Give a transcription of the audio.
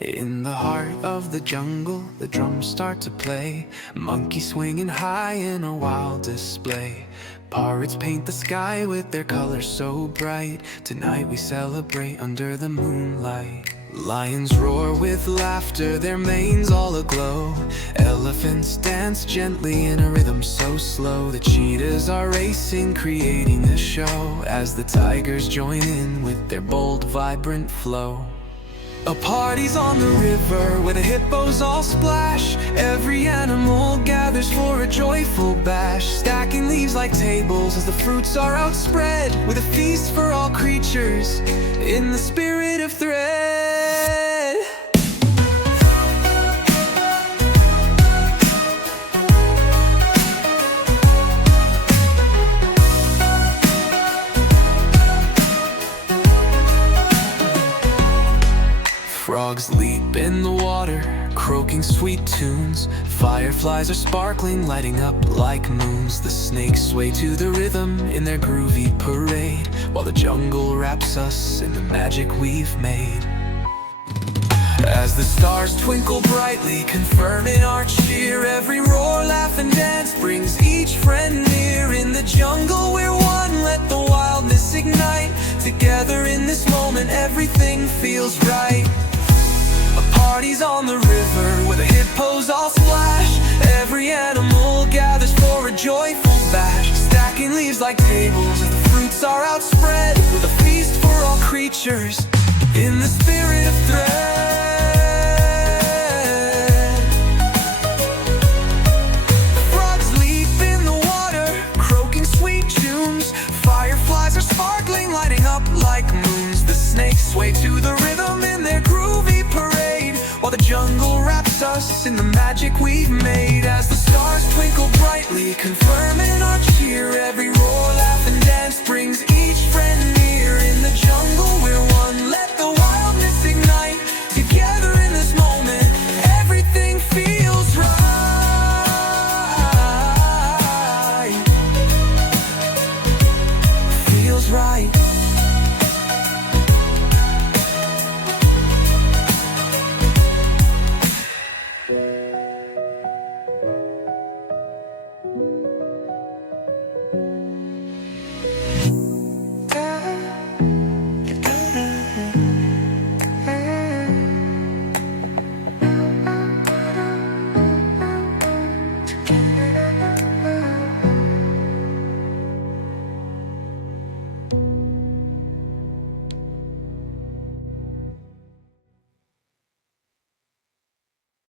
In the heart of the jungle, the drums start to play. Monkeys swinging high in a wild display. Pirates paint the sky with their colors so bright. Tonight we celebrate under the moonlight. Lions roar with laughter, their manes all aglow. Elephants dance gently in a rhythm so slow. The cheetahs are racing, creating a show, as the tigers join in with their bold, vibrant flow. A party's on the river where the hippos all splash. Every animal gathers for a joyful bash, stacking leaves like tables as the fruits are outspread, with a feast for all creatures in the spirit of thread. Frogs leap in the water, croaking sweet tunes. Fireflies are sparkling, lighting up like moons. The snakes sway to the rhythm in their groovy parade, while the jungle wraps us in the magic we've made. As the stars twinkle brightly, confirming our cheer, every roar, laugh and dance brings each friend near. In the jungle we're one, let the wildness ignite. Together in this moment, everything feels right. A party's on the river where the hippos all splash. Every animal gathers for a joyful bash, stacking leaves like tables as the fruits are outspread, with a feast for all creatures in the spirit of thread. Frogs leap in the water, croaking sweet tunes. Fireflies are sparkling, lighting up like moons. The snakes sway to the rhythm in their groovy parade, while the jungle wraps us in the magic we've made. As the stars twinkle brightly, confirming our cheer, every